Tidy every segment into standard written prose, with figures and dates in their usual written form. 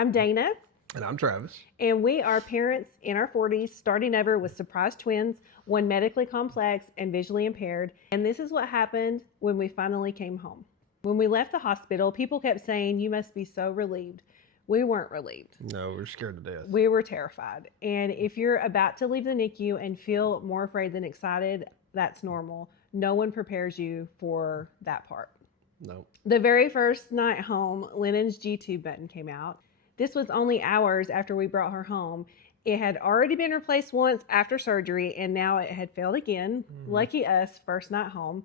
I'm Dana. And I'm Travis. And we are parents in our 40s, starting over with surprise twins, one medically complex and visually impaired. And this is what happened when we finally came home. When we left the hospital, people kept saying, "You must be so relieved." We weren't relieved. No, we were scared to death. We were terrified. And if you're about to leave the NICU and feel more afraid than excited, that's normal. No one prepares you for that part. No. The very first night home, Lennon's G-tube button came out. This was only hours after we brought her home. It had already been replaced once after surgery, and now it had failed again. Lucky us, first night home.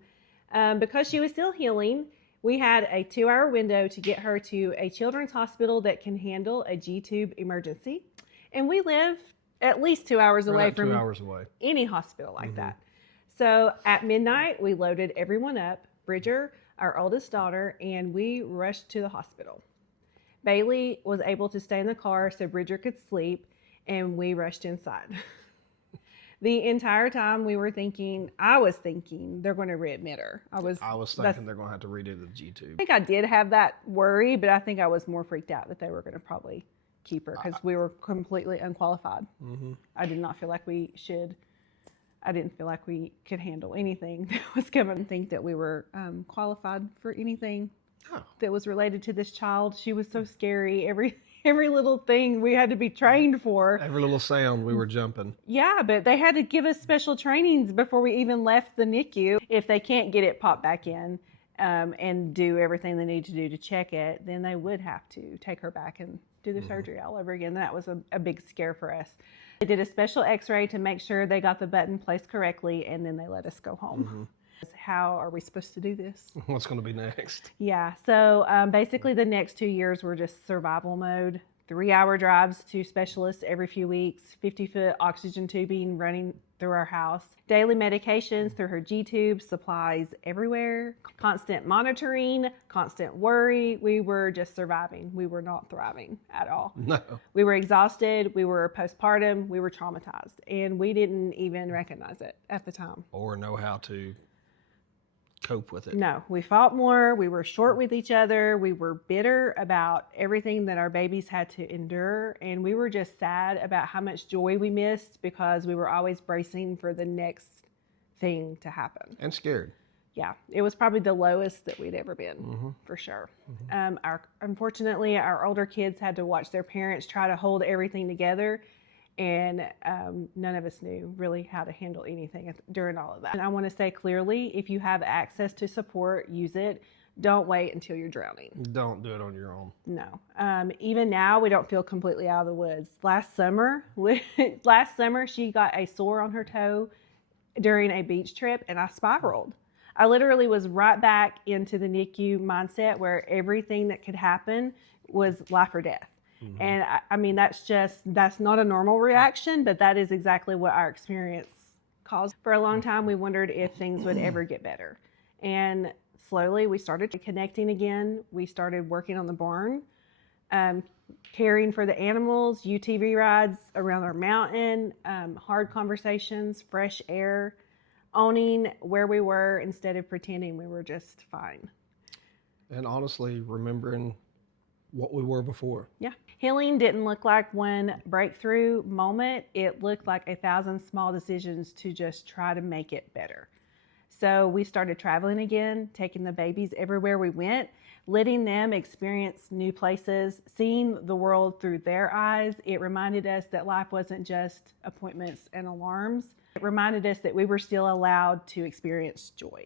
Because she was still healing, we had a 2-hour window to get her to a children's hospital that can handle a G-tube emergency. And we live at least 2 hours away from 2 hours away. Any hospital like that. So at midnight, we loaded everyone up, Bridger, our oldest daughter, and we rushed to the hospital. Bailey was able to stay in the car so Bridger could sleep, and we rushed inside. The entire time I was thinking they're going to readmit her. I was thinking they're going to have to redo the G-tube. I think I did have that worry, but I think I was more freaked out that they were going to probably keep her because we were completely unqualified. I did not feel like we should. I didn't feel like we could handle anything that was coming. I didn't think that we were qualified for anything that was related to this child. She was so scary. Every little thing we had to be trained for. Every little sound we were jumping. Yeah, but they had to give us special trainings before we even left the NICU. If they can't get it popped back in and do everything they need to do to check it, then they would have to take her back and do the surgery all over again. That was a big scare for us. They did a special x-ray to make sure they got the button placed correctly, and then they let us go home. How are we supposed to do this? What's going to be next? Yeah, so basically the next 2 years were just survival mode. 3-hour drives to specialists every few weeks, 50-foot oxygen tubing running through our house, daily medications through her G-tube, supplies everywhere, constant monitoring, constant worry. We were just surviving. We were not thriving at all. No. We were exhausted. We were postpartum. We were traumatized, and we didn't even recognize it at the time. Or know how to cope with it. No, we fought more. We were short with each other. We were bitter about everything that our babies had to endure. And we were just sad about how much joy we missed because we were always bracing for the next thing to happen. And scared. Yeah, it was probably the lowest that we'd ever been, for sure. Unfortunately, our older kids had to watch their parents try to hold everything together. And none of us knew really how to handle anything during all of that. And I want to say clearly, if you have access to support, use it. Don't wait until you're drowning. Don't do it on your own. No. Even now, we don't feel completely out of the woods. Last summer, she got a sore on her toe during a beach trip, and I spiraled. I literally was right back into the NICU mindset where everything that could happen was life or death. And I mean, that's not a normal reaction, but that is exactly what our experience caused. For a long time, we wondered if things would ever get better. And slowly we started connecting again. We started working on the barn, caring for the animals, UTV rides around our mountain, hard conversations, fresh air, owning where we were instead of pretending we were just fine. And honestly, remembering what we were before. Yeah. Healing didn't look like one breakthrough moment. It looked like 1,000 small decisions to just try to make it better. So we started traveling again, taking the babies everywhere we went, letting them experience new places, seeing the world through their eyes. It reminded us that life wasn't just appointments and alarms. It reminded us that we were still allowed to experience joy.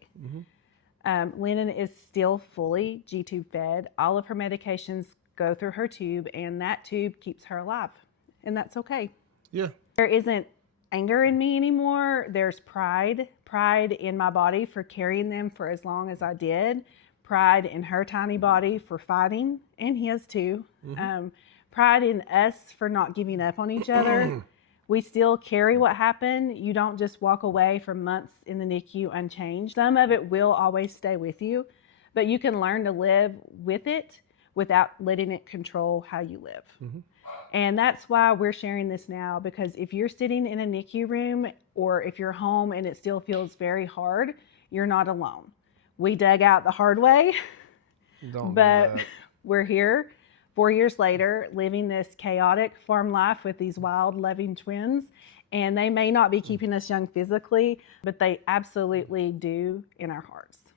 Lennon is still fully G-tube fed. All of her medications go through her tube, and that tube keeps her alive, and that's okay. Yeah. There isn't anger in me anymore. There's pride in my body for carrying them for as long as I did, pride in her tiny body for fighting, and his too. Pride in us for not giving up on each other. We still carry what happened. You don't just walk away from months in the NICU unchanged. Some of it will always stay with you, but you can learn to live with it without letting it control how you live. And that's why we're sharing this now, because if you're sitting in a NICU room or if you're home and it still feels very hard, you're not alone. We dug out the hard way, but we're here 4 years later, living this chaotic farm life with these wild, loving twins. And they may not be keeping us young physically, but they absolutely do in our hearts.